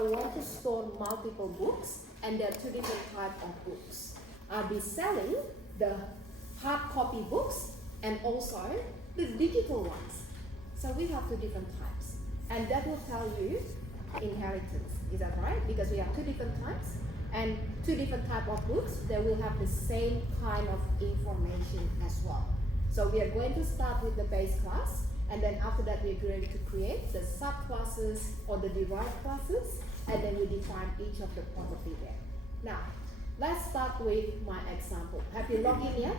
I want to store multiple books, and there are two different types of books. I'll be selling the hard copy books and also the digital ones. So we have two different types, and that will tell you inheritance. Is that right? Because we have two different types and two different types of books, they will have the same kind of information as well. So we are going to start with the base class, and then after that we're going to create the subclasses or the derived classes, and then we define each of the property there. Now, let's start with my example. Have you logged in yet?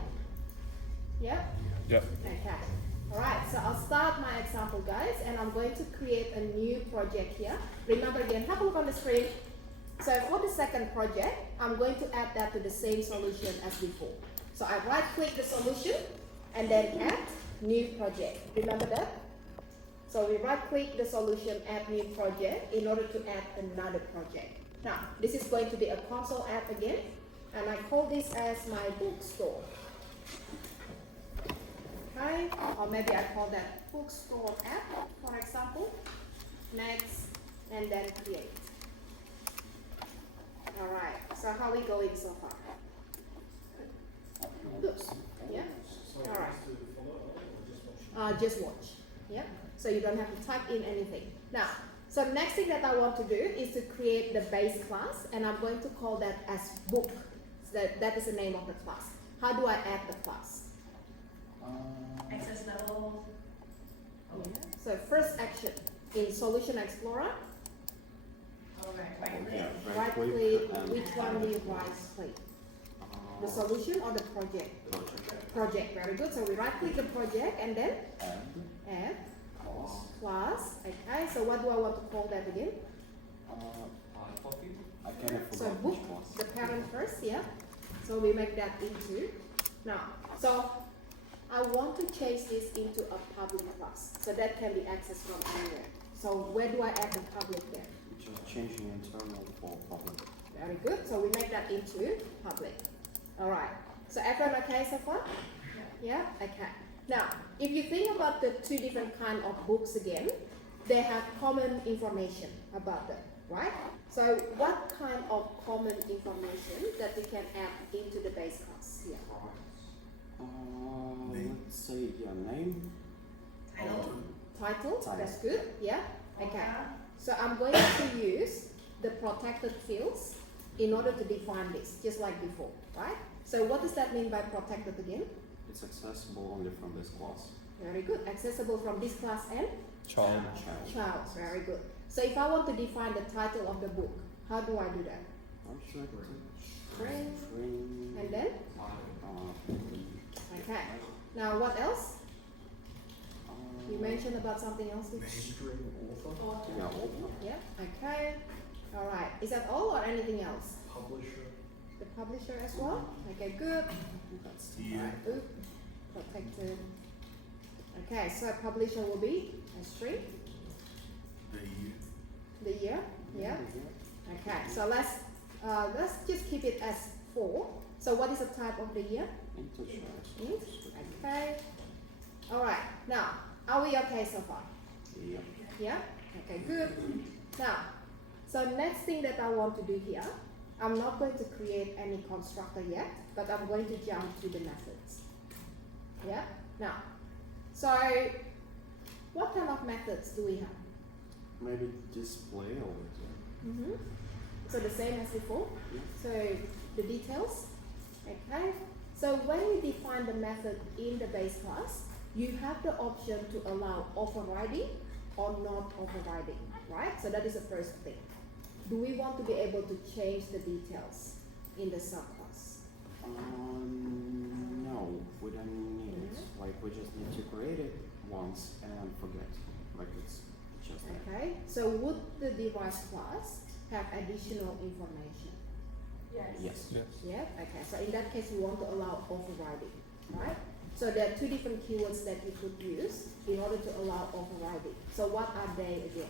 Yeah? Yeah. Okay. Alright, so I'll start my example, guys, and I'm going to create a new project here. Remember again, have a look on the screen. So for the second project, I'm going to add that to the same solution as before. So I right click the solution and then add new project. Remember that? So we right click the solution, add new project in order to add another project. Now, this is going to be a console app again, and I call this as my bookstore. Okay, or maybe I call that bookstore app, for example. Next, and then create. Alright, so how are we going so far? Good. Yeah? Alright. Just watch. Yeah? So you don't have to type in anything. Now, so next thing that I want to do is to create the base class, and I'm going to call that as book. So that is the name of the class. How do I add the class? Access level. Yeah. So first action in Solution Explorer. Right click. Which one do you right click? The solution or the project? Project. Very good. So we right click the project and then add class. Okay. So what do I want to call that again? So book, the parent first. Yeah. So we make that into. Now, so I want to change this into a public class, so that can be accessed from anywhere. So where do I add the public there? Just changing internal for public. Very good. So we make that into public. All right. So everyone okay so far? Yeah. Okay. Now, if you think about the two different kind of books again, they have common information about them, right? So what kind of common information that we can add into the base class here? Let's say your name. Title. That's good. Yeah. Okay. So I'm going to use the protected fields in order to define this, just like before, right? So what does that mean by protected again? It's accessible only from this class. Very good. Accessible from this class and Child. child. Very good. So if I want to define the title of the book, how do I do that? String. And then? Okay. Now what else? You mentioned about something else. Mainstream author. Yeah, author. Yeah. Okay. All right. Is that all or anything else? Publisher. The publisher as well. Okay. Good. That's Year. Oop. Protected. Okay. So publisher will be a string. The year. Yeah. Okay. So let's just keep it as 4. So what is the type of the year? integer. Int. Okay. All right. Now, are we okay so far? Yeah. Yeah? Okay, good. Now, so next thing that I want to do here, I'm not going to create any constructor yet, but I'm going to jump to the methods. Yeah? Now, so what kind of methods do we have? Maybe display over there. So the same as before? Yeah. So the details? Okay. So when we define the method in the base class, you have the option to allow overriding or not overriding, right? So that is the first thing. Do we want to be able to change the details in the subclass? No, we don't need it. Like we just need to create it once and forget. Like it's just that. Okay. So would the device class have additional information? Yes. Yes. Yeah. Okay. So in that case, we want to allow overriding, right? So there are two different keywords that you could use in order to allow overriding. So what are they again?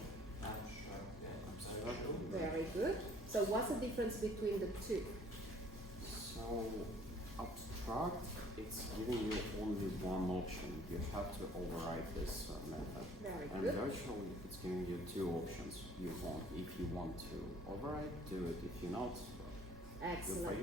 Very good. So what's the difference between the two? So abstract it's giving you only one option. You have to override this method. Very And good. virtually, it's giving you two options. If you want to override, do it. If you not, good for Excellent.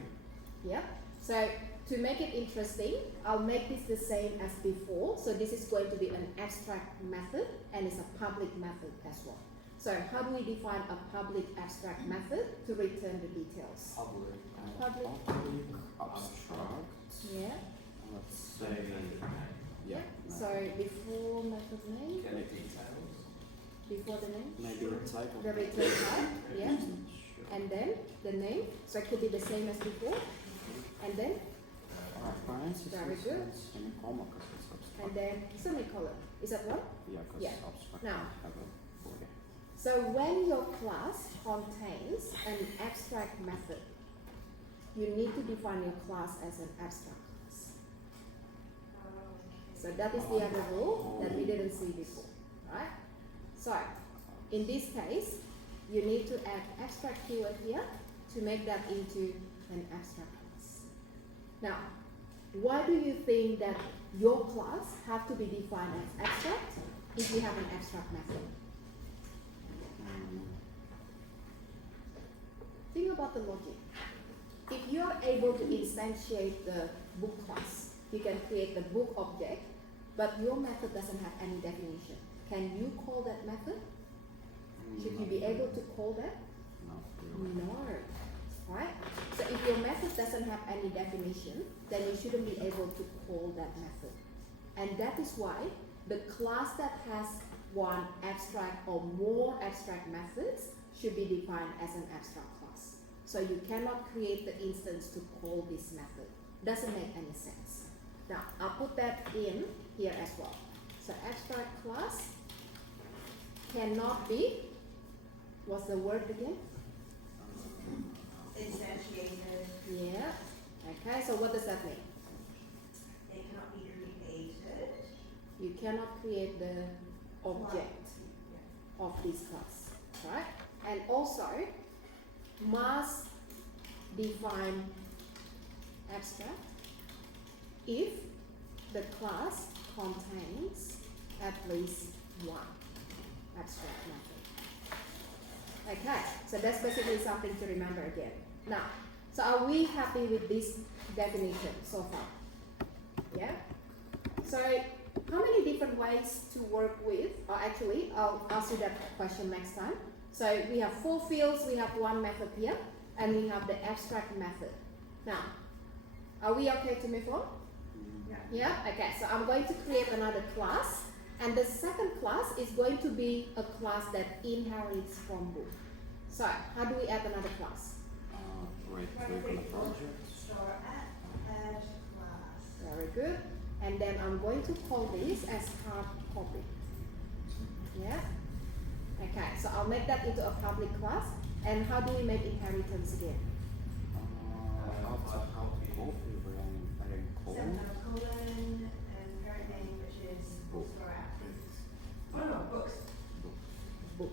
you. Yep. So to make it interesting, I'll make this the same as before. So this is going to be an abstract method and it's a public method as well. So how do we define a public abstract method to return the details? Public. Public. Abstract. Yeah. Let's say, yeah. So before method name, Can it details? before the name, Maybe the type of the return type, yeah, Sure. and then the name. So it could be the same as before, and then Parentheses Very good. and semicolon because it's abstract. and then semicolon. Is that one? Yeah, because Yeah. abstract Now. don't have a border. So when your class contains an abstract method, you need to define your class as an abstract class. So that is the other rule that we didn't see before, right? So in this case, you need to add abstract keyword here to make that into an abstract class. Now, why do you think that your class have to be defined as abstract if you have an abstract method? Mm, Think about the logic. If you are able to instantiate the book class, you can create the book object, but your method doesn't have any definition. Can you call that method? Should you be able to call that? not really. No. Right? So if your method doesn't have any definition, then you shouldn't be able to call that method. And that is why the class that has one abstract or more abstract methods should be defined as an abstract class. So you cannot create the instance to call this method. Doesn't make any sense. Now, I'll put that in here as well. So abstract class cannot be, what's the word again? Instantiated, Yeah. Okay, so what does that mean? it cannot be created. You cannot create the object of this class, right? And also must define abstract if the class contains at least one abstract method. Okay, so that's basically something to remember again. Now, so are we happy with this definition so far? Yeah? So how many different ways to work with, or actually, I'll ask you that question next time. So we have 4 fields, we have 1 method here, and we have the abstract method. Now, are we okay to move on? Mm, Yeah? Okay, so I'm going to create another class, and the second class is going to be a class that inherits from book. So, how do we add another class? right click on the project. Store at add class. Very good. And then I'm going to call this as hard copy. Yeah? Okay, so I'll make that into a public class. And how do we make inheritance again? After copy, I can call. Semicolon and parent name, which is Book. store at. Oh no, books. Book.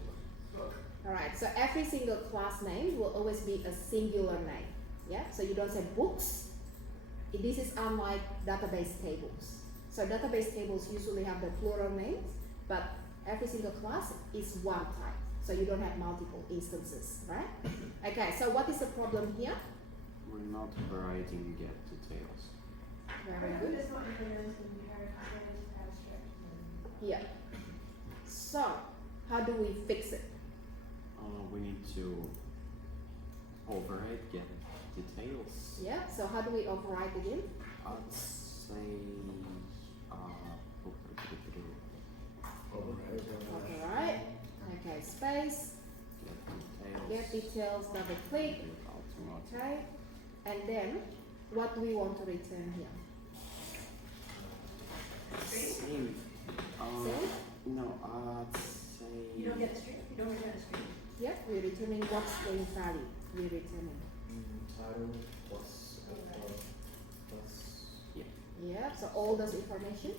Book. Alright, so every single class name will always be a singular name. Yeah? So you don't say books. This is unlike database tables. So database tables usually have the plural names, but every single class is one type. So you don't have multiple instances, right? Okay, so what is the problem here? We're not writing get details. Very Who good. does not implement inheritance abstract? Yeah. So, how do we fix it? We need to override get details. Yeah, so how do we override again? I'd say Override. Okay, space, get details, double click. Okay, and then what do we want to return here? Same. Same? No, I'd say. You don't get a string. You don't return a string. Yeah, we're returning what string value we're returning. Title plus plus. Yeah, so all those information.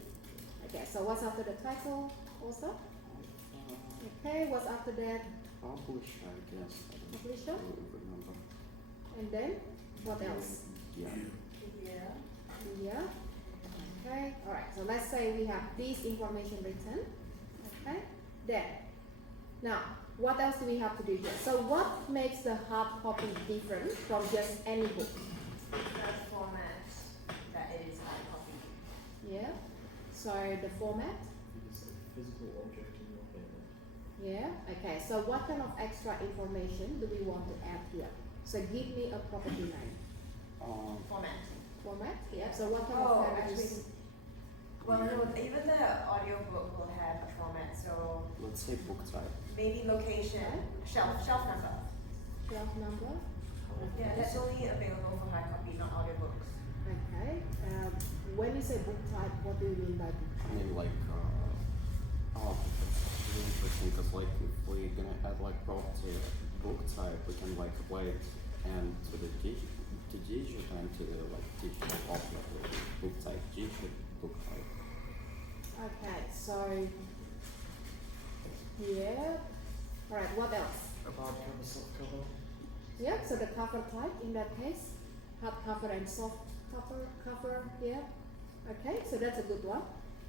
Okay, so what's after the title also? Okay, what's after that? Publisher, I guess. Publisher. I don't remember. And then what else? Yeah. Yeah. Yeah. Okay, alright, so let's say we have this information written. Okay, then, now, what else do we have to do here? So what makes the hard copy different from just any book? The format that it is hard copy. Yeah, so the format? It's a physical object in your hand. Yeah, okay, so what kind of extra information do we want to add here? So give me a property name. Format. Format, yeah, so what kind Oh, of values? actually, well, no, even the audiobook will have a format, so Let's say book type. maybe location, shelf number. Shelf number, Yeah, that's only available for hard copy, not audiobooks. okay. When you say book type, what do you mean by book I type? mean, like, it's really interesting because, like, if we're gonna add like property book type, we can like apply it and to the digital and to the like digital object book type, digital book type. Okay, so, yeah, alright, what else? Hard cover, soft cover. Yeah, so the cover type in that case, hardcover and soft cover, yeah. Okay, so that's a good one.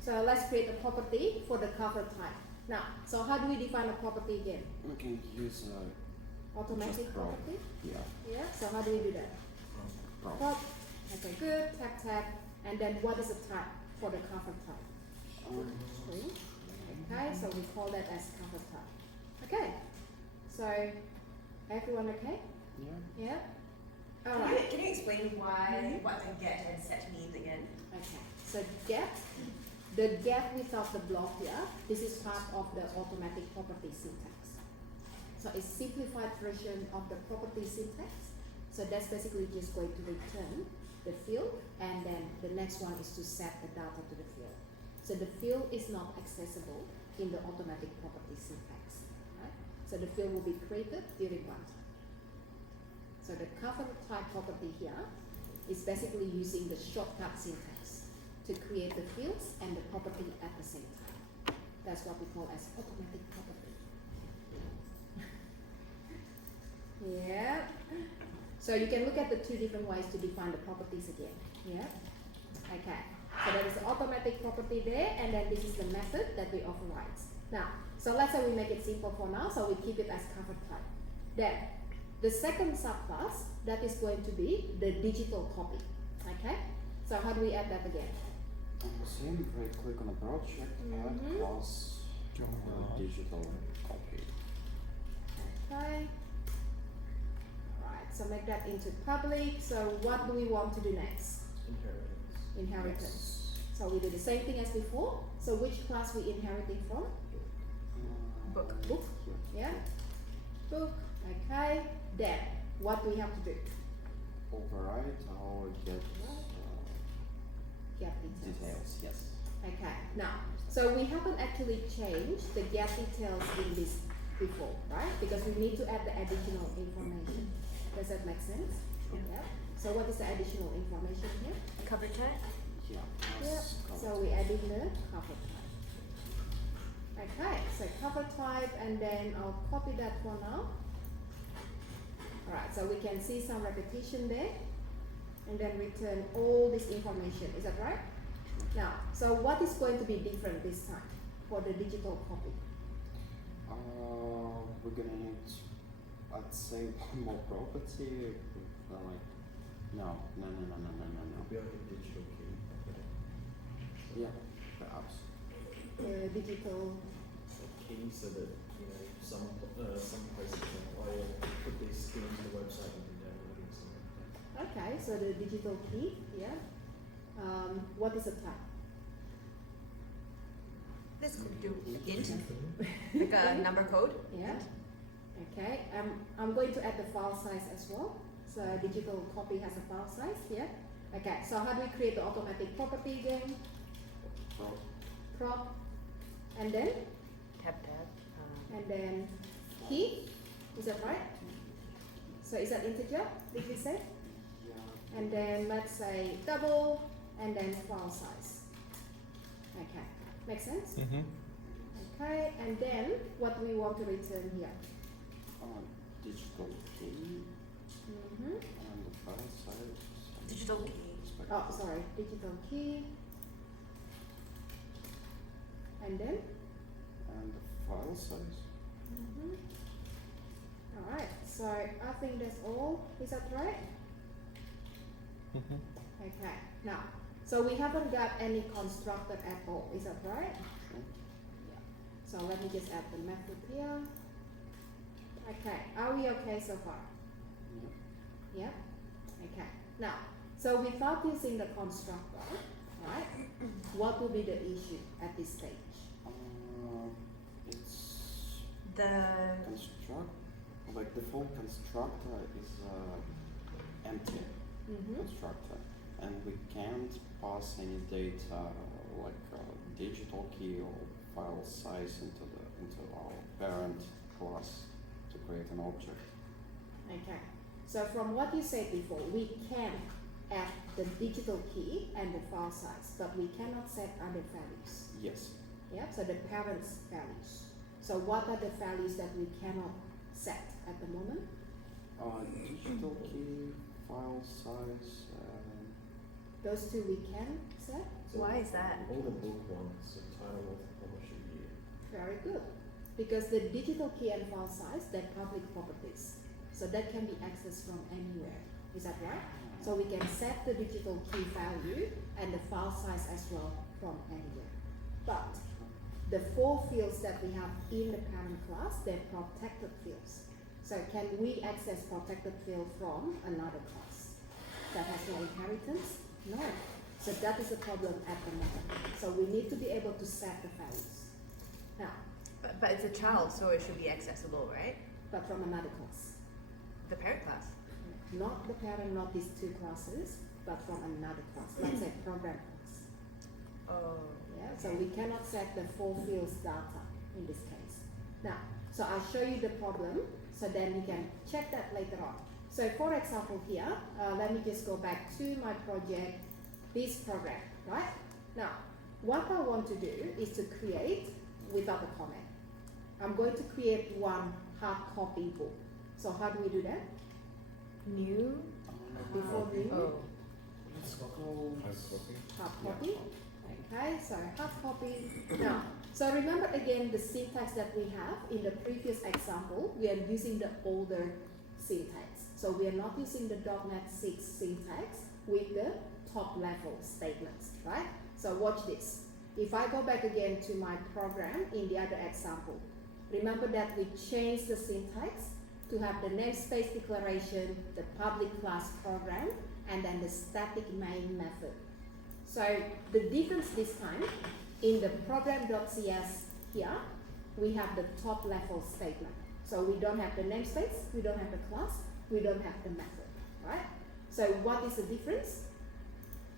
So let's create a property for the cover type. Now, so how do we define a property again? We can use Automatic just Prog. property? Yeah, Yeah, so how do we do that? Prog. Prog. Okay, good, tab, and then what is the type for the cover type? String. Okay, so we call that as cover type. Okay, so everyone okay? Yeah. Yeah? Can Alright. you explain why what the get and set means again? Okay, so the get without the block here, this is part of the automatic property syntax. So it's simplified version of the property syntax. So that's basically just going to return the field, and then the next one is to set the data to the field. So the field is not accessible in the automatic property syntax, right? So the field will be created during runtime. So the cover type property here is basically using the shortcut syntax to create the fields and the property at the same time. That's what we call as automatic property. Yeah. So you can look at the two different ways to define the properties again. Yeah. Okay. So that is the automatic property there, and then this is the method that we override. Now, so let's say we make it simple for now, so we keep it as cover type. Then, the second subclass, that is going to be the digital copy. Okay? So how do we add that again? Same, right click on the project, add Mhm. class digital copy. Okay. Alright, so make that into public. So what do we want to do next? Inheritance. Inheritance. So we do the same thing as before. So which class we inheriting from? Book. Book. Yeah. Book. Okay. Then what do we have to do? Override or get Get details. details, yes. Okay. Now, so we haven't actually changed the get details in this before, right? Because we need to add the additional information. Does that make sense? Yeah. So what is the additional information here? Cover type? Yeah. Yep. plus So cover. we add in the cover type. Okay, so cover type, and then I'll copy that for now. Alright, so we can see some repetition there, and then return all this information. Is that right? Now, so what is going to be different this time for the digital copy? We're gonna need, I'd say, one more property. Like, no. It'll be like a digital key. Yeah, perhaps. Digital. A key so that, you know, some places like, oh yeah, put this key into the website and can download it or something like that. Okay, so the digital key, yeah. What is the type? This could do int, like a number code. Yeah. Okay. I'm going to add the file size as well. So digital copy has a file size. Yeah. Okay. So how do we create the automatic property again? Prog. Prop, and then Tab. and then key. Is that right? So is that integer? Did we say? Yeah. And then let's say double, and then file size. Okay. Make sense? Mm-hmm. Okay. And then what do we want to return here? Digital key Mm-hmm. and the file size. Digital key. Oh, sorry. Digital key. And then? And the file size. Alright, so I think that's all. Is that right? Okay, now, so we haven't got any constructor at all. Is that right? Sure. So let me just add the method here. Okay, are we okay so far? Yeah. Yeah? Okay. Now, so without using the constructor, right, what will be the issue at this stage? It's The like the full constructor is empty constructor, and we can't pass any data like digital key or file size into our parent class to create an object. Okay. So from what you said before, we can add the digital key and the file size, but we cannot set other values. Yes. Yeah, so the parent's values. So what are the values that we cannot set at the moment? Digital key, file size. Those two we can set. So Why is that? all the book ones, the title of the publisher year. Very good. Because the digital key and file size, they're public properties. So that can be accessed from anywhere. Is that right? So we can set the digital key value and the file size as well from anywhere. But the 4 fields that we have in the parent class, they're protected fields. So can we access protected field from another class that has no inheritance? No. So that is a problem at the moment. So we need to be able to set the values. Now, But it's a child, so it should be accessible, right? but from another class. The parent class. Not the parent, not these 2 classes, but from another class. Let's say program class. Oh. Yeah, so we cannot set the 4 fields data in this case. Now, so I'll show you the problem, so then you can check that later on. So for example here, let me just go back to my project, this program, right? Now, what I want to do is to create without a comment. I'm going to create one hard copy book. So how do we do that? New? Before new, Oh. It's called hard copy. Okay, so hard copy. Now, so remember again the syntax that we have in the previous example, we are using the older syntax. So we are not using the .NET 6 syntax with the top level statements, right? So watch this. If I go back again to my program in the other example, remember that we changed the syntax to have the namespace declaration, the public class program, and then the static main method. So the difference this time, in the program.cs here, we have the top level statement. So we don't have the namespace, we don't have the class, we don't have the method, right? So what is the difference?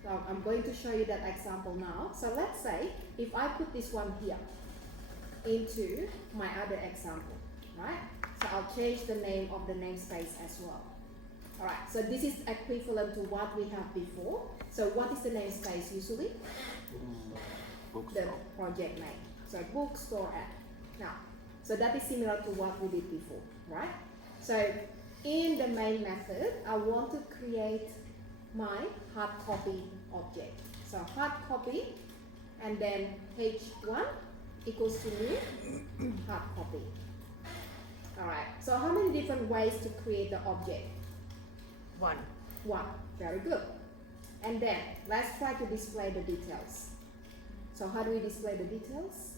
So I'm going to show you that example now. So let's say if I put this one here into my other example, right? So I'll change the name of the namespace as well. Alright, so this is equivalent to what we have before. So what is the namespace usually? The bookstore. project name. So bookstore app. Now, so that is similar to what we did before, right? So in the main method, I want to create my hard copy object. So hard copy, and then h1 equals to new hard copy. Alright, so how many different ways to create the object? 1. 1. Very good. And then let's try to display the details. So how do we display the details?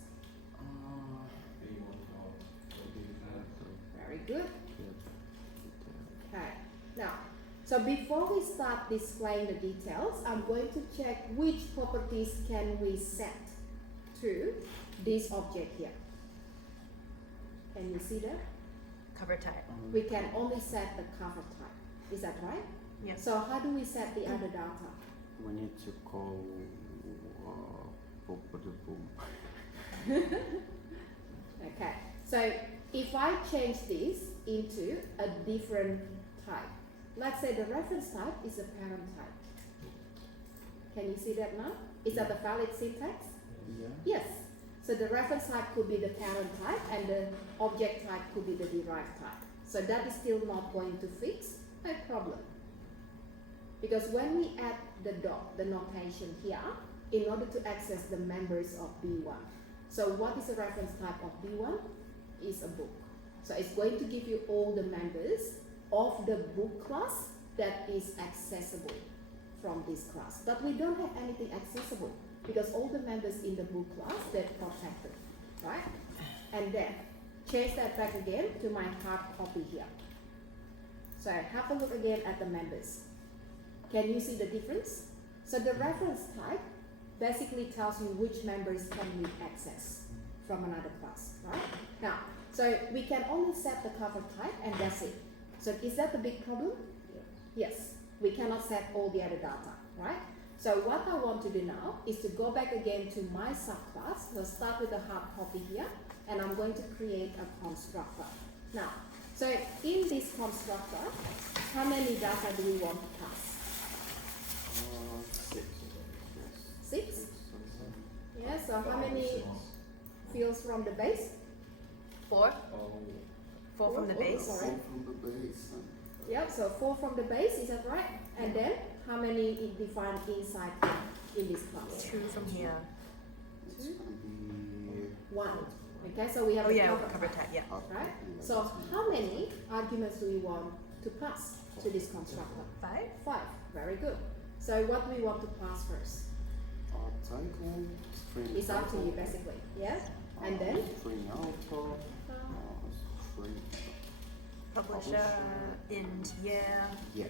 Very good. Okay. Now, so before we start displaying the details, I'm going to check which properties can we set to this object here. Can you see that? Cover type. We can only set the cover type. Is that right? Yes. So how do we set the other data? We need to call boom. Okay. So if I change this into a different type, let's say the reference type is a parent type. Can you see that now? Is that a valid syntax? Yeah. Yes. So the reference type could be the parent type and the object type could be the derived type. So that is still not going to fix my problem. Because when we add the dot, the notation here, in order to access the members of B1, So what is the reference type of B1? Is a book. So it's going to give you all the members of the book class that is accessible from this class. But we don't have anything accessible because all the members in the book class, they're protected, right? And then change that back again to my hard copy here. So have a look again at the members. Can you see the difference? So the reference type basically tells you which members can we access from another class, right? Now, so we can only set the cover type and that's it. So is that the big problem? Yeah. Yes, we cannot set all the other data, right? So what I want to do now is to go back again to my subclass. So start with the hard copy here, and I'm going to create a constructor. Now, so in this constructor, how many data do we want to pass? 6. 6? Yeah, so how many fields from the base? 4? Oh, 4 from the base? Sorry. From the base. Yep, so 4 from the base, is that right? And then how many is defined inside here in this class? 2 from here. It's gonna be 1. Okay, so we have Oh the yeah, cover cover type, tag, yeah. right? So how many arguments do we want to pass to this constructor? 5? 5. Very good. So what do we want to pass first? title, string. It's up to you basically, yeah? And then? String author, string. Publisher, int, yeah, Yeah.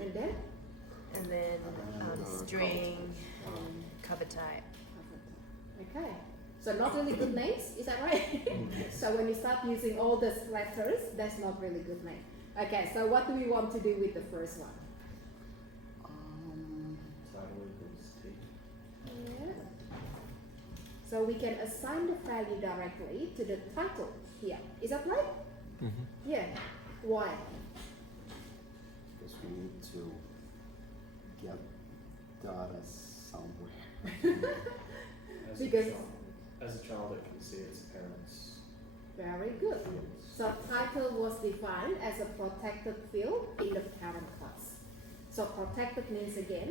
And then? and then And, string, cover type. Okay. So not really good names, is that right? So when you start using all these letters, that's not really good name. Okay, so what do we want to do with the first one? title equals T. Yeah. So we can assign the value directly to the title here. Is that right? Yeah. Why? Because we need to get data somewhere. Because- As a child, it can see its parents' Very good. fields. So title was defined as a protected field in the parent class. So protected means again,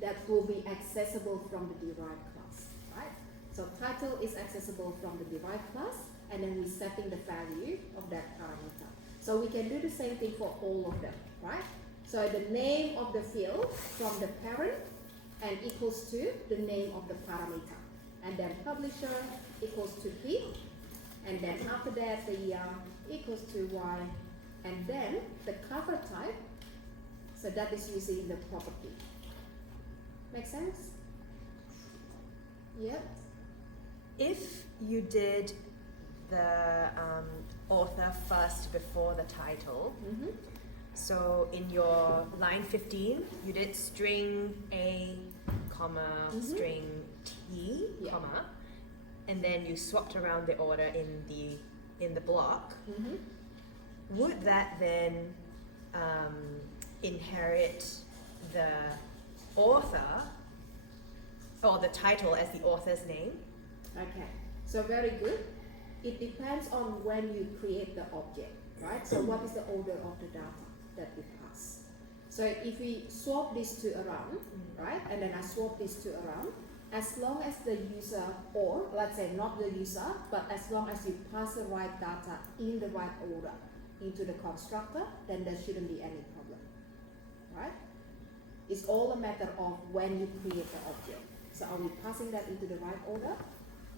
that will be accessible from the derived class, right? So title is accessible from the derived class, and then we're setting the value of that parameter. So we can do the same thing for all of them, right? So the name of the field from the parent and equals to the name of the parameter. And then publisher equals to P, and then after that the equals to Y, and then the cover type, so that is using the property. Make sense? Yep. If you did the author first before the title, Mm-hmm. so in your line 15, you did string A, comma, Mhm. string T, Yeah. comma, and then you swapped around the order in the block. Mm-hmm. Would that then inherit the author or the title as the author's name? Okay. So very good. It depends on when you create the object, right? So what is the order of the data that we pass? So if we swap these two around, right? And then I swap these two around, as long as the user, or let's say not the user, but as long as you pass the right data in the right order into the constructor, then there shouldn't be any problem, right? It's all a matter of when you create the object. So are we passing that into the right order?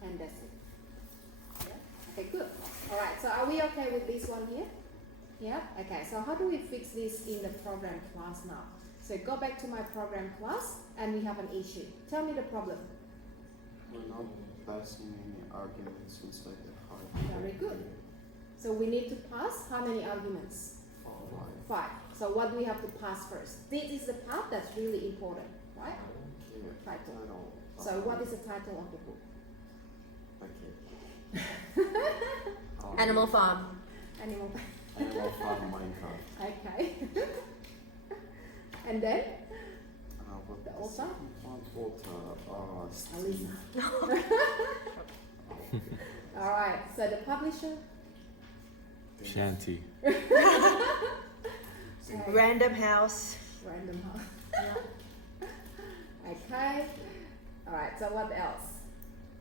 And that's it. Yeah? Okay, good. Alright, so are we okay with this one here? Yeah? Okay, so how do we fix this in the program class now? So go back to my program class and we have an issue. Tell me the problem. We're not passing any arguments inside the hard. Very good. So we need to pass how many arguments? 5. 5. So what do we have to pass first? This is the part that's really important, right? Title. So what is the title of the book? Okay. Animal Farm. Animal. Animal Farm Minecraft. Okay. And then What The was author? Author. Alisa. All right. So the publisher. Shanty. Random House. Random House. Okay. All right. So what else?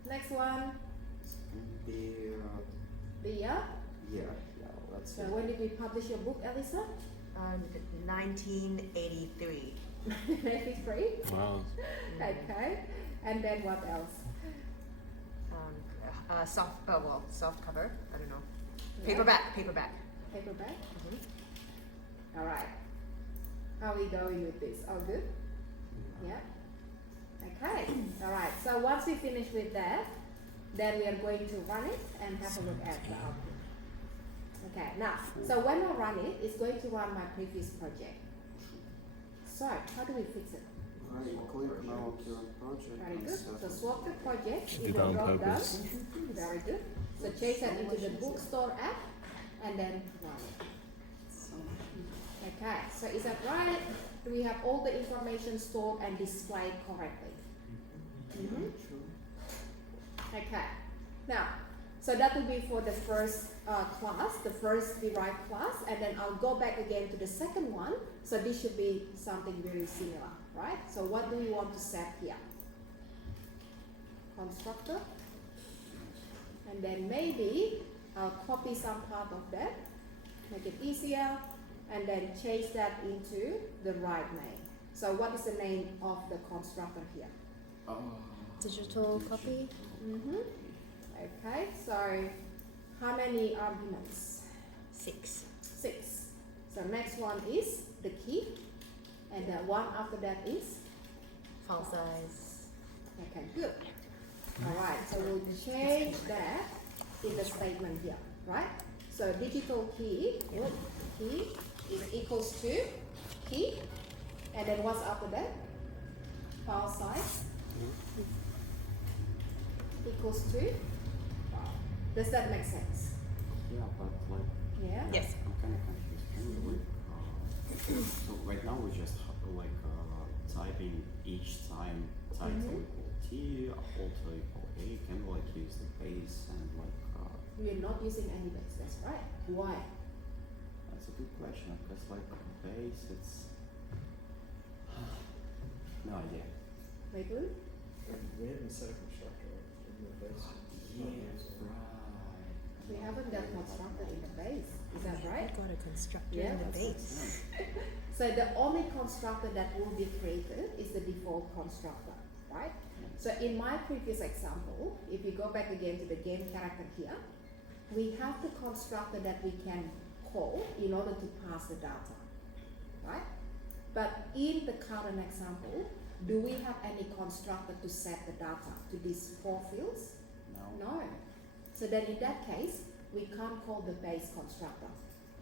Next one. Be, The year. yeah, let's So see. when did we publish your book, Elisa? 1983. 93. Wow. Okay. And then what else? Soft cover. I don't know. Yeah. Paperback. Paperback. All right. How are we going with this? All good? Yeah. Okay. All right. So once we finish with that, then we are going to run it and have a look at the output. Okay. Now, so when I run it, it's going to run my previous project. So how do we fix it? Right, click now current project. Very and good. set So it. swap the project in Did the that on drop down. purpose. Very good. So change that into the bookstore app and then run it. Okay, so is that right? Do we have all the information stored and displayed correctly? Mhm. Okay. Now, so that will be for the first class, the first derived class, and then I'll go back again to the second one. So this should be something very similar, right? So what do we want to set here? Constructor. And then maybe I'll copy some part of that, make it easier, and then change that into the right name. So what is the name of the constructor here? Digital copy. Okay, so how many arguments? 6. 6. So next one is the key, and the one after that is? File size. Okay, good. Alright, so we'll change that in the statement here, right? So digital key is equals to key, and then what's after that? File size equals to file. Does that make sense? Yeah, but like, Yeah? Yes. I'm kind of confused. Can you like, so right now we just typing each time title equal T, author equal A. Can we like use the base and like? We're not using any base, that's right. Why? That's a good question because like base, it's no idea. Maybe? We haven't set a constructor in the base. We haven't got constructor in the base. Is that right? Got a constructor Yeah, in the that's base. So the only constructor that will be created is the default constructor, right? So in my previous example, if you go back again to the game character here, we have the constructor that we can call in order to pass the data, right? But in the current example, do we have any constructor to set the data to these 4 fields? No. No. So then in that case, we can't call the base constructor.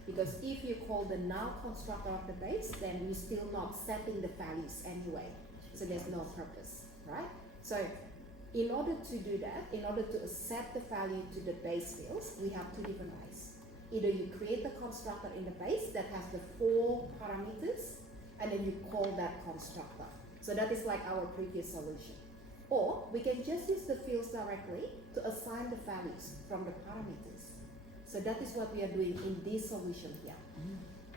Because if you call the null constructor of the base, then you're still not setting the values anyway. So there's no purpose, right? So in order to do that, in order to set the value to the base fields, we have 2 different ways. Either you create the constructor in the base that has the 4 parameters, and then you call that constructor. So that is like our previous solution. Or we can just use the fields directly to assign the values from the parameters. So that is what we are doing in this solution here.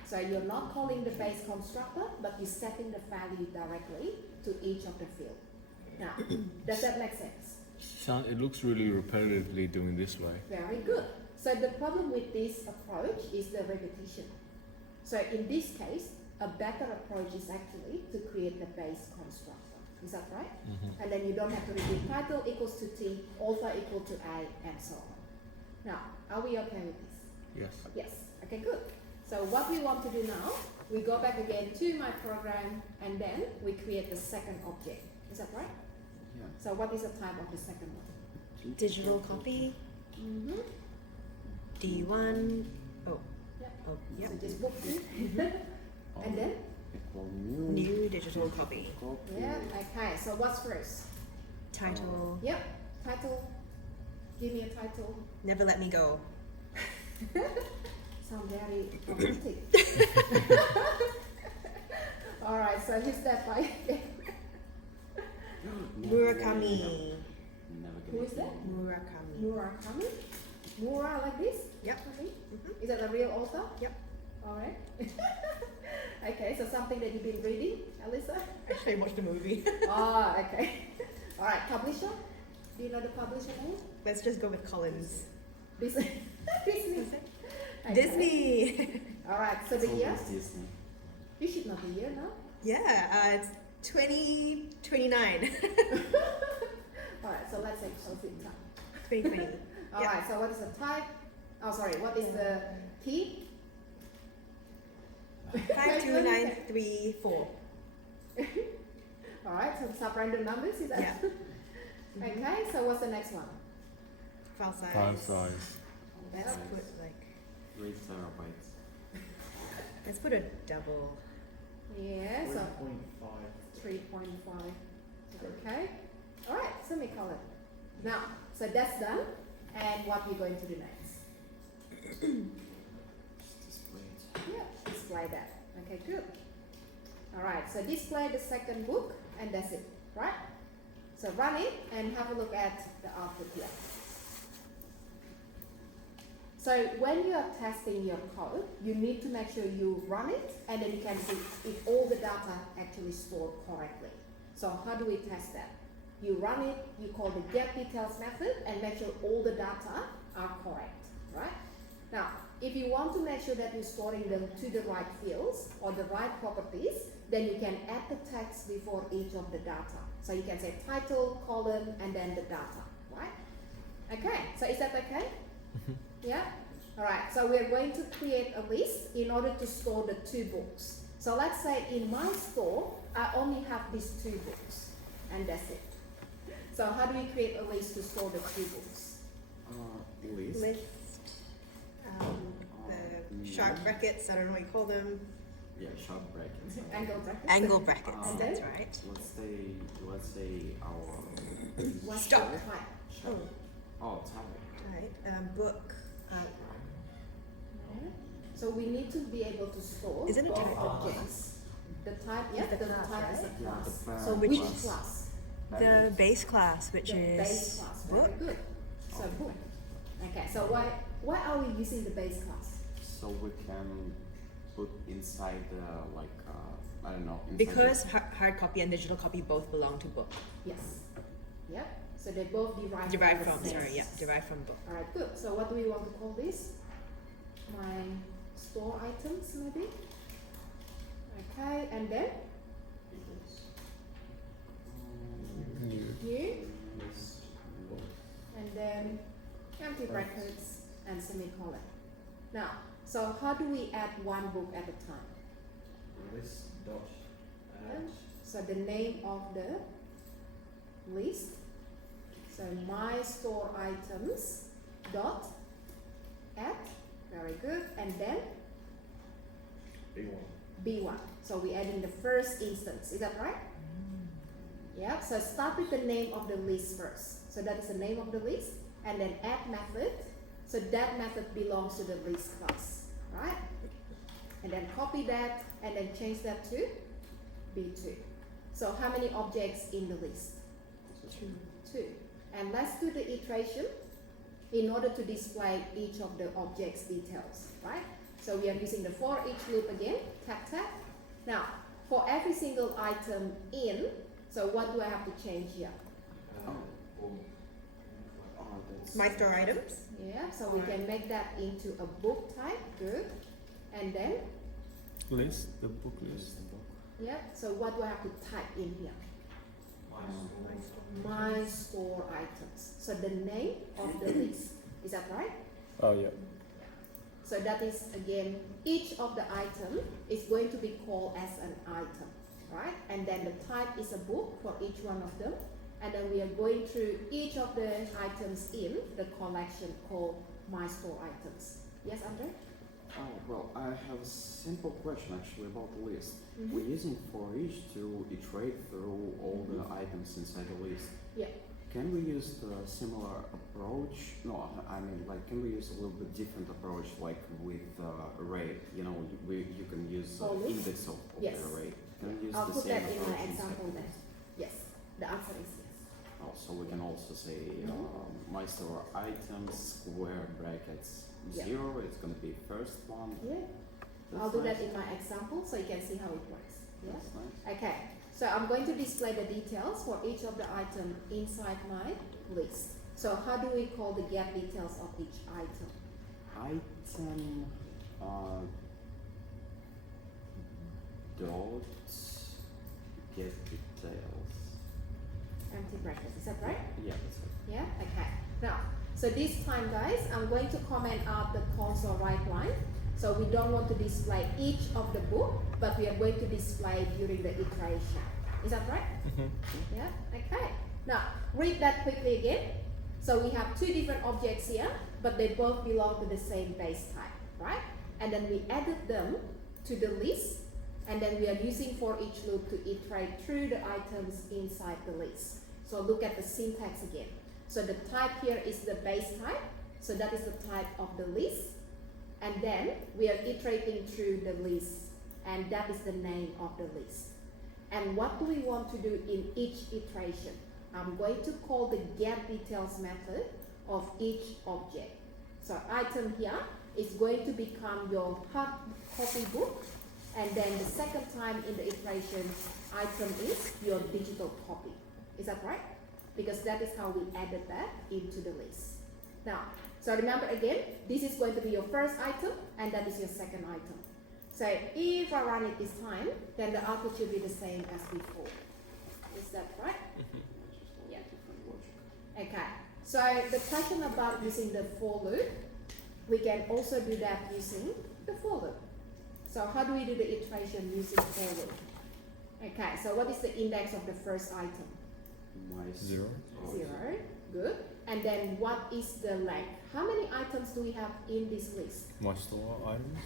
So you're not calling the base constructor, but you're setting the value directly to each of the fields. Now, does that make sense? It looks really repetitively doing this way. Very good. So the problem with this approach is the repetition. So in this case, a better approach is actually to create the base constructor. Is that right? And then you don't have to repeat title equals to T, author equal to A, and so on. Now, are we okay with this? Yes. Yes. Okay, good. So what we want to do now, we go back again to my program, and then we create the second object. Is that right? Yeah. So what is the type of the second one? Digital copy. D1. Oh. Yep. Oh, yep. So just book 2. And then? Equal new. New digital copy. Copy. Yeah, okay. So what's first? Title. Yep, title. Give me a title. Never Let Me Go. Sound very romantic. Alright, so who's that by? Murakami. Never Who is that? Murakami. Murakami? Mura like this? Yep. Okay. Is that a real author? Yep. Alright. Okay, so something that you've been reading, Alyssa? Actually, I watched the movie. Ah, okay. Alright, publisher? Do you know the publisher name? Let's just go with Collins. Disney. Disney. Okay. Disney. Alright, so It's the year? always Disney. You should know the year now. Yeah, it's 2029. Alright, so let's say closing time. 2020. Alright, so what is the type? Oh, sorry, what is the key? 52934. Alright, so sub-random numbers, is that? Yeah. Okay, so what's the next one? File size. File size. Let's Yeah. put like, 3 terabytes. let's put a double. Yeah, so 3.5. 3.5. Okay. Alright, semicolon. Now, so that's done. And what we're going to do next? Just display it. Yeah, display that. Okay, good. Alright, so display the second book and that's it, right? So run it and have a look at the output here. So when you are testing your code, you need to make sure you run it and then you can see if all the data actually stored correctly. So how do we test that? You run it, you call the get details method and make sure all the data are correct, right? Now, if you want to make sure that you're storing them to the right fields or the right properties, then you can add the text before each of the data. So you can say title, column, and then the data, right? Okay, so is that okay? Yeah? Alright, so we're going to create a list in order to store the 2 books. So let's say in my store, I only have these 2 books, and that's it. So how do we create a list to store the 2 books? List. List. The sharp brackets, I don't know what you call them. Yeah, sharp brackets. Angle brackets? Angle brackets, And that's then? right. Let's say our What's Stop. the type? sharp. Oh, type. Right, book. Yeah. So we need to be able to store Isn't it both type? objects. The type, yeah, the the class, type is right? a Yeah, class. the parent So which class. class? The base class, which The is base class. Very book. good. So book. Okay. So why are we using the base class? So we can put inside the I don't know. Inside Because hard copy and digital copy both belong to book. Yes. Yep. So they both derive Derived the from, same sorry, yeah, class. derived from book. All right. Good. So what do we want to call this? My store items, maybe. Okay. And then new. And then empty brackets and semicolon. Now, so how do we add one book at a time? List dot add. So the name of the list. So my store items dot add. Very good. And then Big one. B1. So we add in the first instance. Is that right? Yeah. So start with the name of the list first. So that is the name of the list. And then add method. So that method belongs to the list class. Right? And then copy that and then change that to B2. So how many objects in the list? 2. And let's do the iteration in order to display each of the objects details, right? So we are using the for each loop again, tap tap. Now, for every single item in, so what do I have to change here? Oh, that's My store items. Yeah, so we can make that into a book type, good. And then, List, the book list. the book. yeah, so what do I have to type in here? My store items. So the name of the list. Is that right? Oh yeah. So that is again, each of the item is going to be called as an item, right? And then the type is a book for each one of them. And then we are going through each of the items in the collection called my store items. Yes, Andre? Oh, well, I have a simple question actually about the list. Mhm. We're using for each to iterate through all the items inside the list. Yeah. Can we use the similar approach? No, I mean, like, can we use a little bit different approach, like with array? You know, you can use For list? index of Yes. the array. Can we use I'll the put same that in approach my inside example the then. list? Yes. The answer is yes. Oh, so we can also say my store items square brackets Yeah. 0. It's gonna be first one. Yeah. That's I'll do nice. that in my example so you can see how it works. Yeah. That's nice. Okay, so I'm going to display the details for each of the item inside my list. So how do we call the get details of each item? Item dot get details. Empty brackets, is that right? Yeah, that's it. Yeah, okay. Now, so this time guys, I'm going to comment out the console write line. So we don't want to display each of the book, but we are going to display during the iteration. Is that right? Yeah, okay. Now, read that quickly again. So we have two different objects here, but they both belong to the same base type, right? And then we added them to the list, and then we are using for each loop to iterate through the items inside the list. So look at the syntax again. So the type here is the base type, so that is the type of the list. And then we are iterating through the list, and that is the name of the list. And what do we want to do in each iteration? I'm going to call the get details method of each object. So item here is going to become your hard copy book, and then the second time in the iteration, item is your digital copy. Is that right? Because that is how we added that into the list. Now, so remember again, this is going to be your first item, and that is your second item. So if I run it this time, then the output should be the same as before. Is that right? Yeah. Okay. So the question about using the for loop, we can also do that using the for loop. So how do we do the iteration using for loop? Okay, so what is the index of the first item? Zero. 0. Good. And then what is the length? How many items do we have in this list? My store items.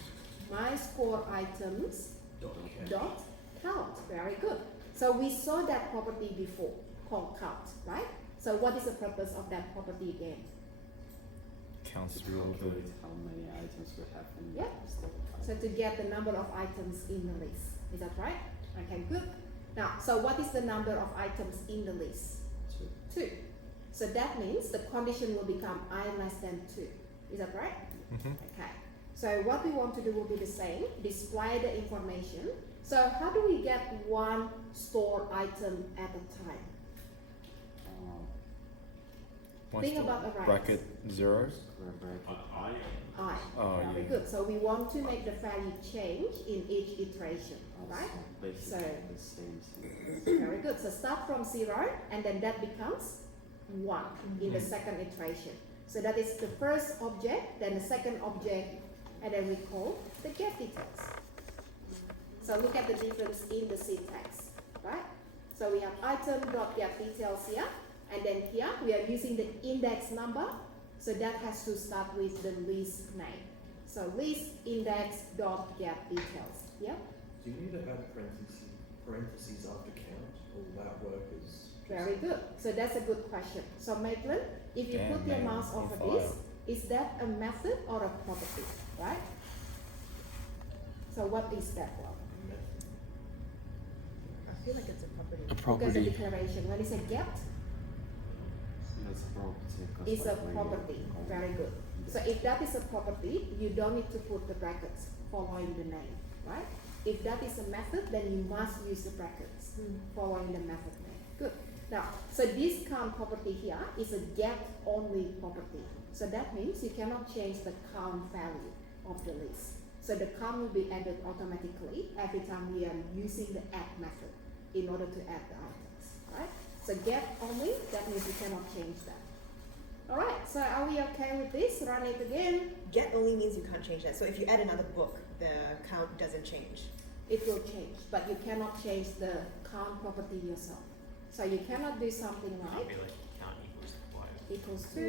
My score items Dot count. dot count. Very good. So we saw that property before called count, right? So what is the purpose of that property again? Counts To through all the. calculate how many items we have in Yeah. the store. So to get the number of items in the list. Is that right? Okay, good. Now, so what is the number of items in the list? Two. 2. So that means the condition will become I less than 2. Is that right? Okay. So what we want to do will be the same, display the information. So how do we get one store item at a time? Uh, My Think store. about a rank. Bracket zeros. square bracket I. I. Oh, Very yeah. good. So we want to make the value change in each iteration, right? Basically So- the same thing. Very good. So start from 0, and then that becomes 1 in the second iteration. So that is the first object, then the second object, and then we call the get details. So look at the difference in the syntax, right? So we have item.get details here, and then here we are using the index number, so that has to start with the list name. So list index.get details. Yeah, Do you need to add parentheses after count, or will that work as? just- very good. So that's a good question. So Maitland, if you put your Damn, man, mouse on over fire. this, is that a method or a property, right? So what is that one? Method. I feel like it's a property. Because the declaration, when it's a get, It's a property. 'cause it's a like when you property. call Very good. So if that is a property, you don't need to put the brackets following the name, right? If that is a method, then you must use the brackets following the method name. Good. Now, so this count property here is a get only property. So that means you cannot change the count value of the list. So the count will be added automatically every time we are using the add method in order to add the items, right? So get only, that means you cannot change that. Alright, so are we okay with this? Run it again. Get only means you can't change that. So if you add another book, the count doesn't change. It will change, but you cannot change the count property yourself. So you cannot do something like Be like count equals y. equals to,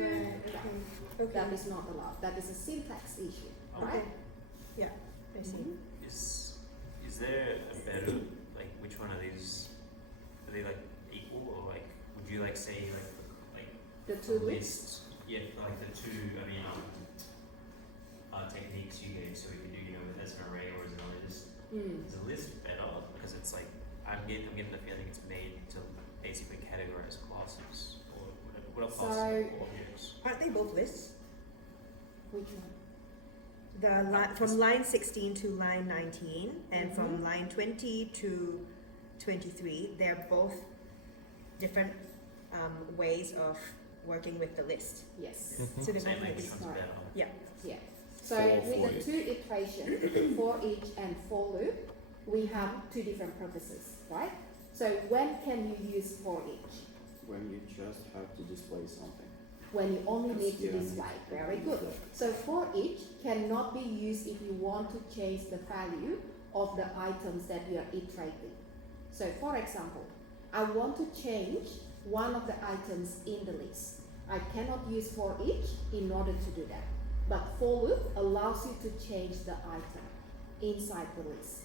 Okay. that is not allowed. That is a syntax issue, right? Okay. Yeah, I see. Mhm. Is there a better, like, which one of these, are they like equal, or like, would you like say like The two lists. list, yeah, like the two, I mean, techniques you gave, so we could do, you know, as an array or as an list. Mm. Is a list better, because it's like, I'm getting the feeling it's made to basically categorize classes, or what are classes So- or objects? Aren't they both lists? Which one? From line 16 to line 19, and from line 20 to 23, they're both different ways of working with the list. Yes. So the Same method which is one's correct. better. Yeah. So For with for the each. two iterations, for each and for loop, we have two different purposes, right? So when can you use for each? When you just have to display something. When you only need to Yeah. display. Very good. So for each cannot be used if you want to change the value of the items that you are iterating. So for example, I want to change one of the items in the list. I cannot use for each in order to do that. But for loop allows you to change the item inside the list.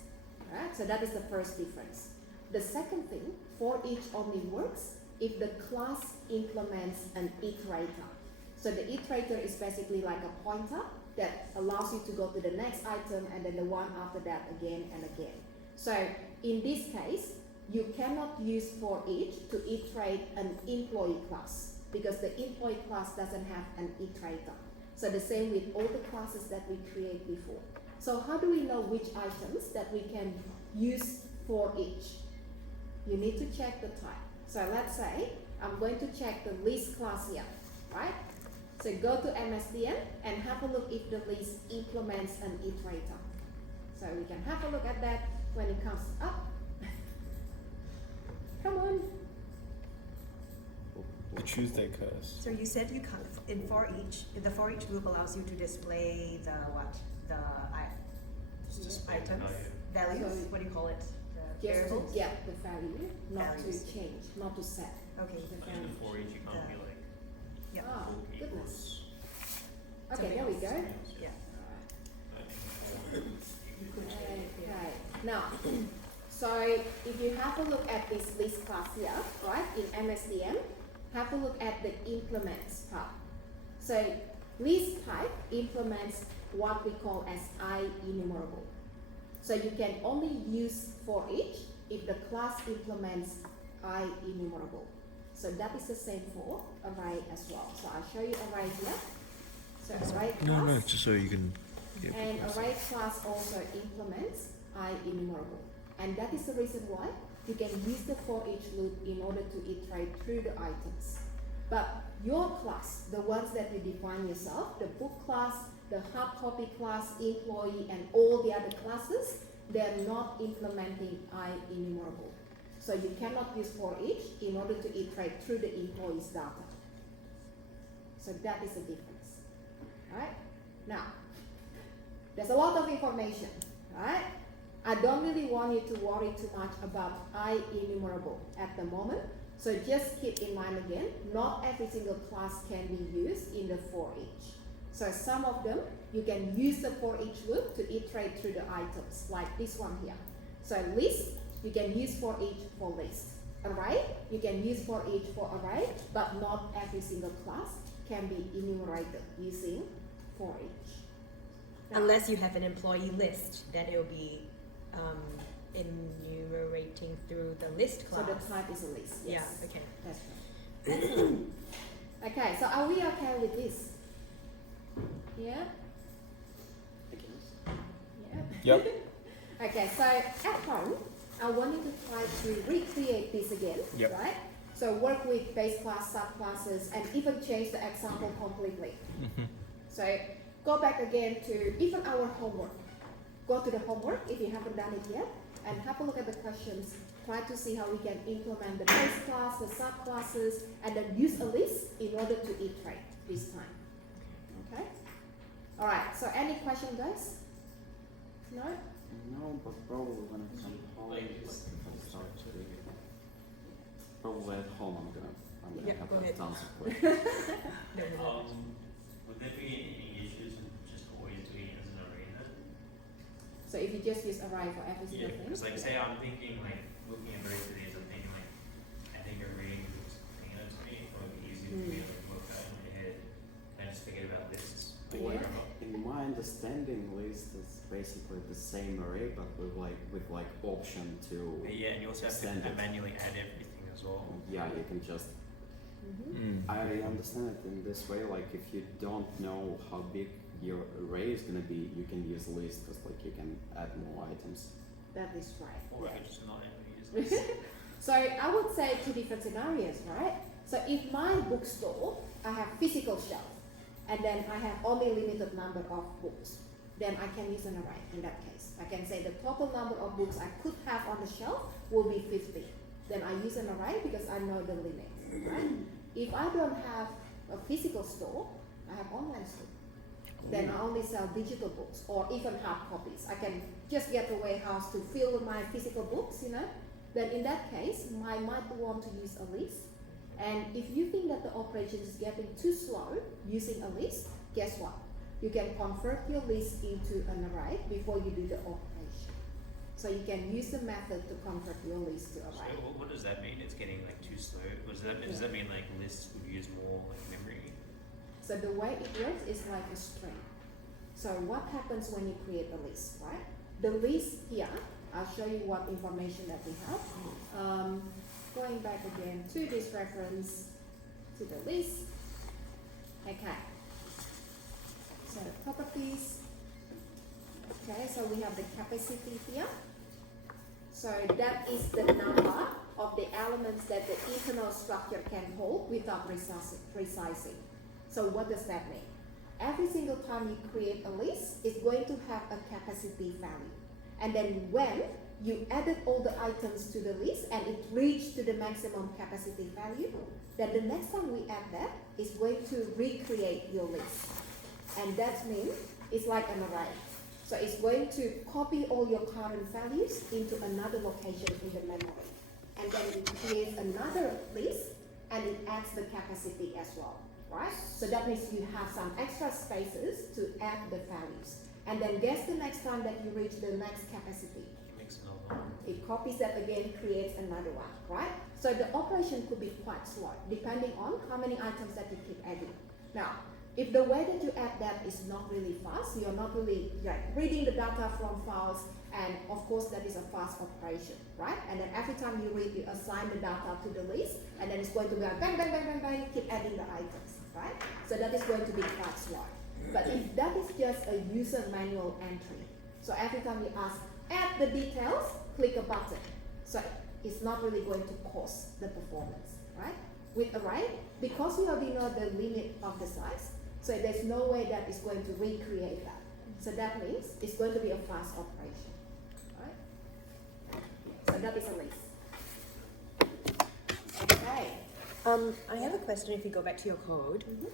Alright, so that is the first difference. The second thing, for each only works if the class implements an iterator. So the iterator is basically like a pointer that allows you to go to the next item and then the one after that again and again. So in this case, you cannot use for each to iterate an employee class because the employee class doesn't have an iterator. So the same with all the classes that we create before. So how do we know which items that we can use for each? You need to check the type. So let's say I'm going to check the list class here, right? So go to MSDN and have a look if the list implements an iterator. So we can have a look at that when it comes up. Come on. The Tuesday curse. So you said you can't the for each loop allows you to display the what? The Just display the items, value. values. So- What do you call it? The Just to variables. get the value, not Values. to change, not to set Okay. the Like in value. the for each, you can't be like Yeah. Ah, full goodness. equals Okay, there we go. something else. Yeah. Like, Okay, now, so if you have a look at this list class here, right, in MSDN, have a look at the implements part. So list type implements what we call as IEnumerable. So you can only use for each if the class implements IEnumerable. So that is the same for array as well. So I'll show you array here. So array class. just so you can. And array class also implements IEnumerable. And that is the reason why you can use the for each loop in order to iterate through the items. But your class, the ones that you define yourself, the book class, the hard copy class, employee, and all the other classes, they're not implementing IEnumerable. So you cannot use for each in order to iterate through the employee's data. So that is the difference. Alright? Now, there's a lot of information, right? I don't really want you to worry too much about IEnumerable at the moment. So just keep in mind again, not every single class can be used in the for each. So some of them, you can use the for each loop to iterate through the items, like this one here. So list, you can use for each for list. Array, you can use for each for array, but not every single class can be enumerated using for each. Now, Unless you have an employee list, then it will be enumerating through the list so class. the type is a list, yes. Yeah, okay. That's right. Excellent. Okay, so are we okay with this? Yeah? I guess. Yeah? Yep. Okay, so at home, I want you to try to recreate this again, Yep. right? So work with base class, subclasses, and even change the example completely. So go back again to even our homework. Go to the homework if you haven't done it yet, and have a look at the questions. Try to see how we can implement the base class, the subclasses, and then use a list in order to iterate this time. Okay? Alright, so any question, guys? No? No, but probably when I come home, Like, like if I start to probably at home, I'm gonna Yeah, have go ahead. tons of questions. Would there be any issues with just always doing it as an array then? So if you just use array for every Yeah, single thing? because like say I'm thinking like looking at various of these, I'm thinking like I think array is saying it to me, it would be easy for me to like work out in my head and just forget about lists. Or Yeah. whatever. In my understanding, list is basically the same array, but with like option to. Yeah, and you also have Extend to it. manually add everything as well. Yeah, you can just. Mm-hmm. I understand it in this way. Like if you don't know how big your array is gonna be, you can use list because like you can add more items. That is right. Or I yeah. could just not use this. So I would say two different scenarios, right? So if my bookstore, I have physical shelf, and then I have only limited number of books, then I can use an array in that case. I can say the total number of books I could have on the shelf will be 50. Then I use an array because I know the limit, right? If I don't have a physical store, I have online store. Then I only sell digital books or even hard copies. I can just get a warehouse to fill my physical books, you know. Then in that case, I might want to use a list. And if you think that the operation is getting too slow using a list, guess what? You can convert your list into an array before you do the operation. So you can use the method to convert your list to So array. what does that mean? It's getting like too slow. Does that mean like lists would use more like memory? So the way it works is like a string. So what happens when you create a list, right? The list here, I'll show you what information that we have. Going back again to this reference, to the list. Okay. So the properties. Okay, so we have the capacity here. So that is the number of the elements that the internal structure can hold without resizing. So what does that mean? Every single time you create a list, it's going to have a capacity value. And then when you added all the items to the list and it reached to the maximum capacity value, then the next time we add that, it's going to recreate your list. And that means it's like an array. So it's going to copy all your current values into another location in the memory. And then it creates another list and it adds the capacity as well, right? So that means you have some extra spaces to add the values. And then guess the next time that you reach the max capacity. Makes another one. It copies that again, creates another one, right? So the operation could be quite slow, depending on how many items that you keep adding. Now, if the way that you add that is not really fast, you're not really reading the data from files, and of course that is a fast operation, right? And then every time you read, you assign the data to the list, and then it's going to be like bang, bang, bang, bang, bang, keep adding the items, right? So that is going to be quite slow. But if that is just a user manual entry, so every time you ask, add the details, click a button. So it's not really going to cost the performance, right? With array, because we already know the limit of the size, so there's no way that it's going to recreate that. So that means it's going to be a fast operation, right? So that is a list. Okay. I have a question if you go back to your code. Mm-hmm.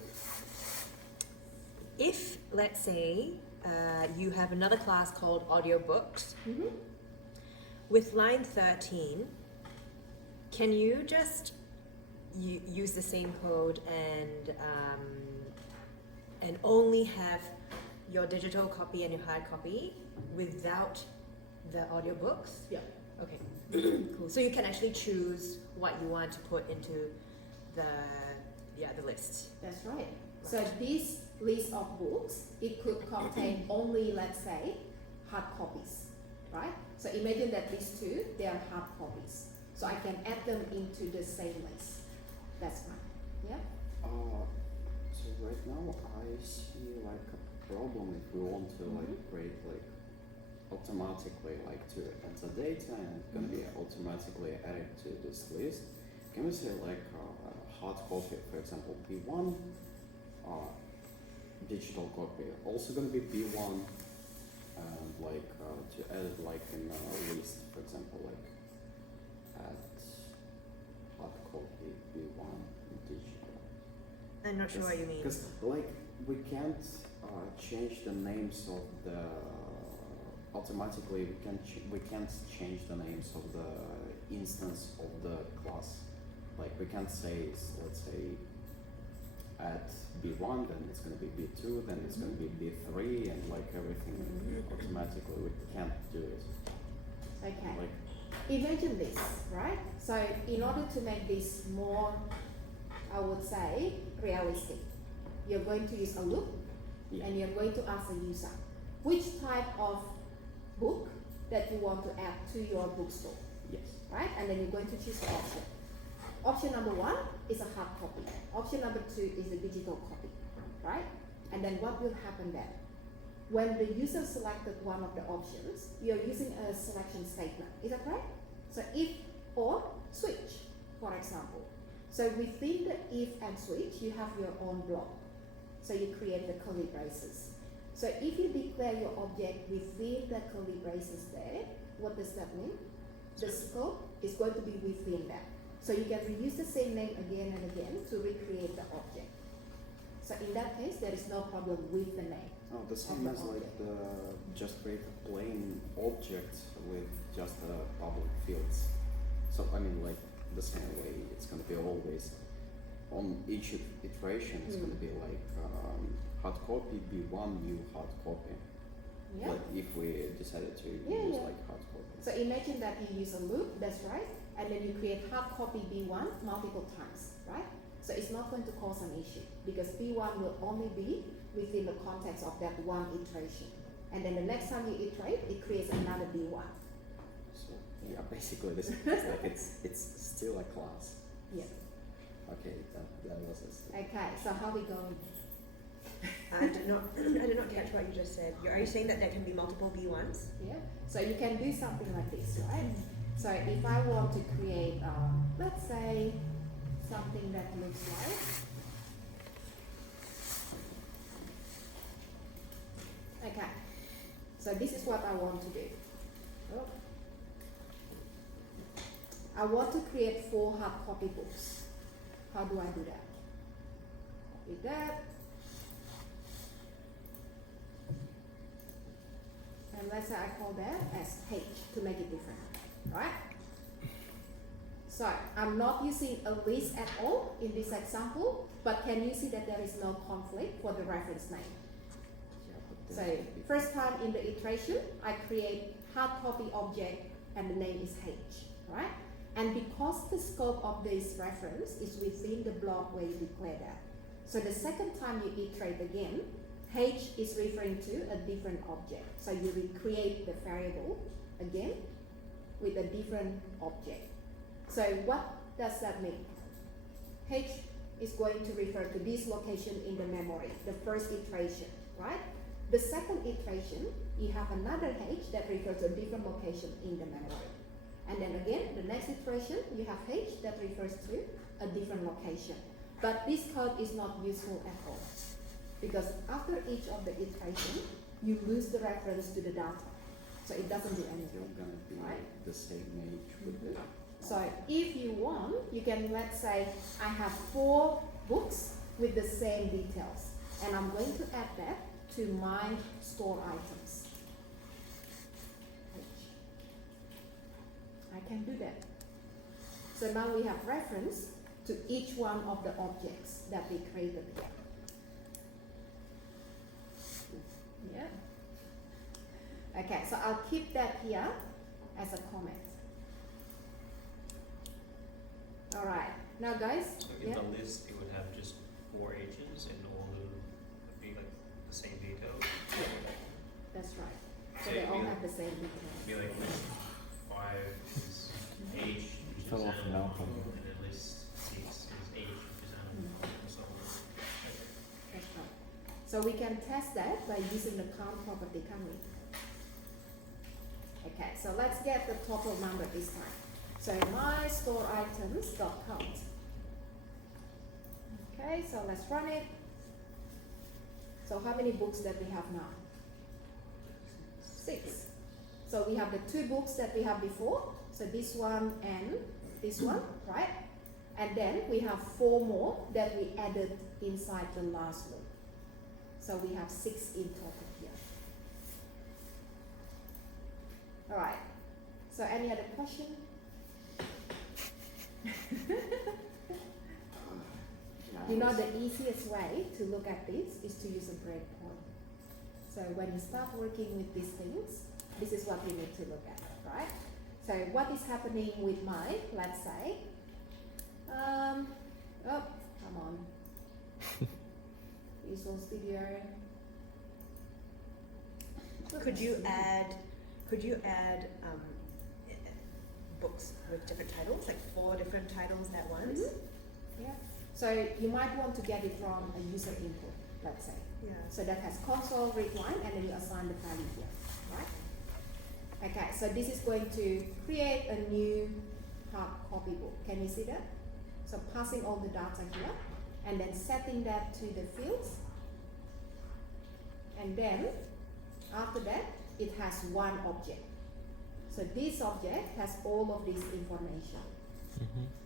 If, let's say, you have another class called audiobooks, Mm-hmm. with line 13, can you just use the same code and only have your digital copy and your hard copy without the audiobooks? Yeah. Okay, cool. So you can actually choose what you want to put into the list. That's right. So this list of books, it could contain only, let's say, hard copies, right? So imagine that these two, they are hard copies. So I can add them into the same list. That's fine. Yeah? So right now I see like a problem if we want to like create like automatically like to enter data and it's gonna be automatically added to this list. Can we say like hard copy, for example, P1, digital copy also gonna be P1, and like to add like in a list, for example, like add hard copy P1 digital. I'm not sure what you mean. Because like we can't change the names of the automatically. We can't change the names of the instance of the class. Like we can't say let's say at B1, then it's going to be B2, then it's going to be B3, and like everything automatically. We can't do it. Okay. Like Imagine this, right? So in order to make this more, I would say, realistic, you're going to use a loop and you're going to ask the user which type of book that you want to add to your bookstore, yes. right? And then you're going to choose the option. Option number 1 is a hard copy. Option number 2 is a digital copy, right? And then what will happen then? When the user selected one of the options, you're using a selection statement. Is that right? So if or switch, for example. So within the if and switch, you have your own block. So you create the curly braces. So if you declare your object within the curly braces there, what does that mean? The scope is going to be within that. So you can reuse the same name again and again to recreate the object. So in that case, there is no problem with the name. Oh, the same as like the just create a plain object with just public fields. So I mean, like the same way, it's gonna be always on each iteration. It's gonna be like hard copy B1 new hard copy. Yeah. Like if we decided to Yeah, use yeah. like hard copy. So imagine that you use a loop, that's right, and then you create hard copy B1 multiple times, right? So it's not going to cause an issue because B1 will only be within the context of that one iteration. And then the next time you iterate, it creates another B1. So yeah, basically this is like it's still a class. Yeah. Okay, that was it. Okay, so how we going? I did not catch what you just said. Are you saying that there can be multiple B1s? Yeah. So you can do something like this, right? So if I want to create, let's say, something that looks like. Okay. So this is what I want to do. Oh. I want to create 4 hard copy books. How do I do that? Copy that. And let's say I call that as H to make it different, right? So I'm not using a list at all in this example, but can you see that there is no conflict for the reference name? Yeah, but So then first time in the iteration, I create hard copy object and the name is H, right? And because the scope of this reference is within the block where you declare that. So the second time you iterate again, H is referring to a different object. So you recreate the variable again with a different object. So what does that mean? H is going to refer to this location in the memory, the first iteration, right? The second iteration, you have another H that refers to a different location in the memory. And then again, the next iteration, you have H that refers to a different location. But this code is not useful at all, because after each of the iteration, you lose the reference to the data. So it doesn't do it's anything. still gonna be Right. the same age with the. So if you want, you can, let's say, I have 4 books with the same details, and I'm going to add that to my store items. I can do that. So now we have reference to each one of the objects that we created here. Yeah. Okay, so I'll keep that here as a comment. Alright, now guys, So yeah, in the list, it would have just 4 H's and all of them would be like the same details. that's right. So they all have the same details. It'd be like list 5 is H, which is Fell off an animal, alpha. and then list 6 is H, which is animal, and so on. That's right. So we can test that by using the count property, can we? Okay, so let's get the total number this time. So my store items dot count. Okay, so let's run it. So how many books that we have now? 6. So we have the 2 books that we have before. So this one and this one, right? And then we have 4 more that we added inside the last loop. So we have 6 in total here. All right. So any other question? You know, the easiest way to look at this is to use a breakpoint. So when you start working with these things, this is what you need to look at, right? So what is happening with my, let's say, oh, come on. Visual Studio. Could you add books with different titles, like 4 different titles at once? Yeah. So you might want to get it from a user input. let's say. Yeah. So that has console, read line, and then you assign the value here, right? Okay, so this is going to create a new hard copy book. Can you see that? So passing all the data here, and then setting that to the fields. And then, after that, it has one object. So this object has all of this information.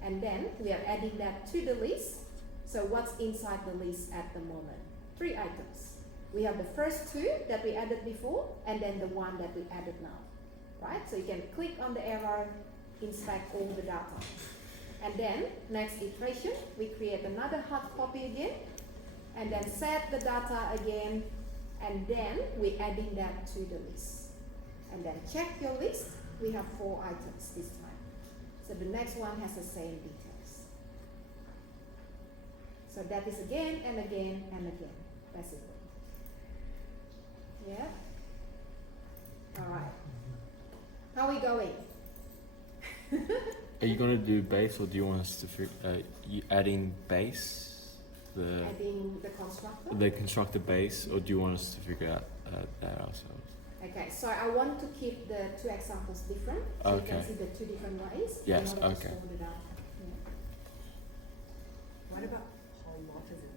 And then we are adding that to the list. So what's inside the list at the moment? 3 items. We have the first 2 that we added before, and then the one that we added now, right? So you can click on the arrow, inspect all the data. And then, next iteration, we create another hard copy again, and then set the data again, and then we're adding that to the list. And then check your list, we have 4 items this time. So the next one has the same details. So that is again and again and again, basically. Yeah? Alright. How are we going? Are you gonna do base, or do you want us to you adding base, Adding the constructor? the constructor base, or do you want us to figure out that ourselves? Okay, so I want to keep the 2 examples different, so you can Okay. see the 2 different ways. Yes, in order okay. To store the data. Yeah. What about polymorphism?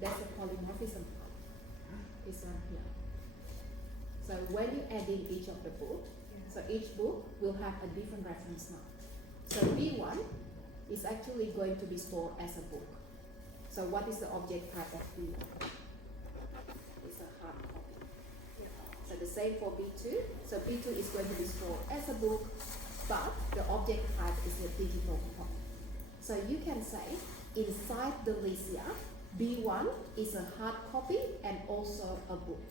That's the polymorphism part. It's right here. So when you add in each of the book, so each book will have a different reference now. So B1 is actually going to be stored as a book. So what is the object type of B1? It's a hard copy. So the same for B2. So B2 is going to be stored as a book, but the object type is a digital copy. So you can say inside the list here, B1 is a hard copy and also a book.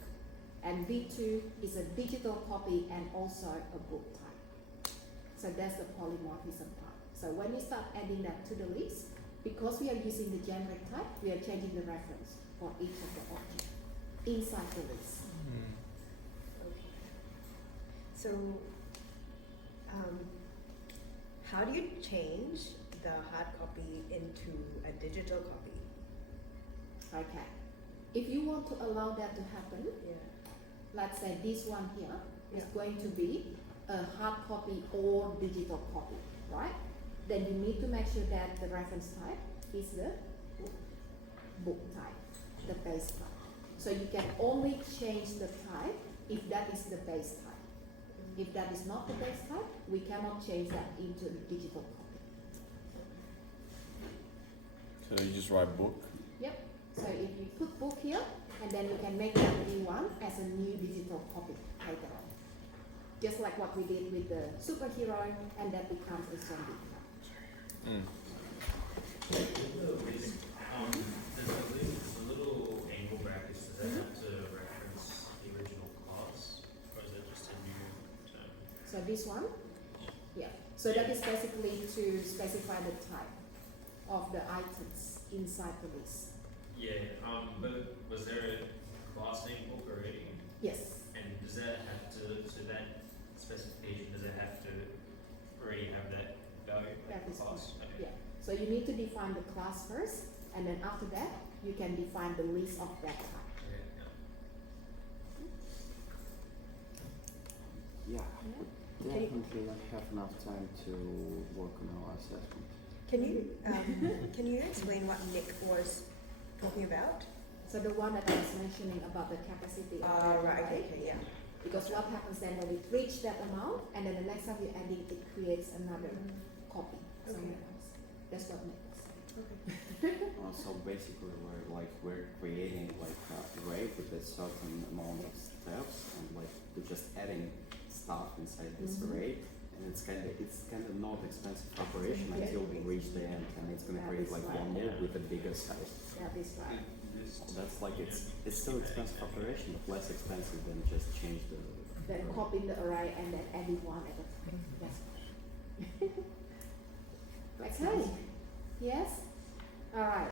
And B2 is a digital copy and also a book type. So that's the polymorphism part. So when you start adding that to the list, because we are using the generic type, we are changing the reference for each of the objects inside the list. Okay. So, how do you change the hard copy into a digital copy? Okay. If you want to allow that to happen, Yeah. let's say this one here is Yeah. going to be a hard copy or digital copy, right? Then you need to make sure that the reference type is the book type, the base type. So you can only change the type if that is the base type. If that is not the base type, we cannot change that into a digital copy. So you just write book. Yep. So if you put book here, and then you can make that B1 as a new digital copy later on. Just like what we did with the superhero, and that becomes a zombie. There's the little angle brackets, does that have to reference the original class, or is it just a new term? So this one, yeah. So that is basically to specify the type of the items inside the list. Yeah, but was there a class name book already? Yes. And does that have to, so that specification, does it have to already have that value, like That is class? correct. Okay. Yeah. So you need to define the class first, and then after that, you can define the list of that type. Okay, yeah. Yeah, we definitely have enough time to work on our assessment. Can you explain what Nick was talking about? So the one that I was mentioning about the capacity of the Right. array. Okay. Yeah. Because what happens then when we reach that amount, and then the next time you add it, it creates another copy somewhere else. That's what makes sense. So basically, we're creating like an array with a certain amount of steps, and like we're just adding stuff inside this array, and it's kind of not expensive operation Yeah. until we reach the end, and it's gonna That create is like right. one node with a bigger size. That is right. That's like it's still expensive operation, but less expensive than just change the. Then copying the array and then adding one at a time. That's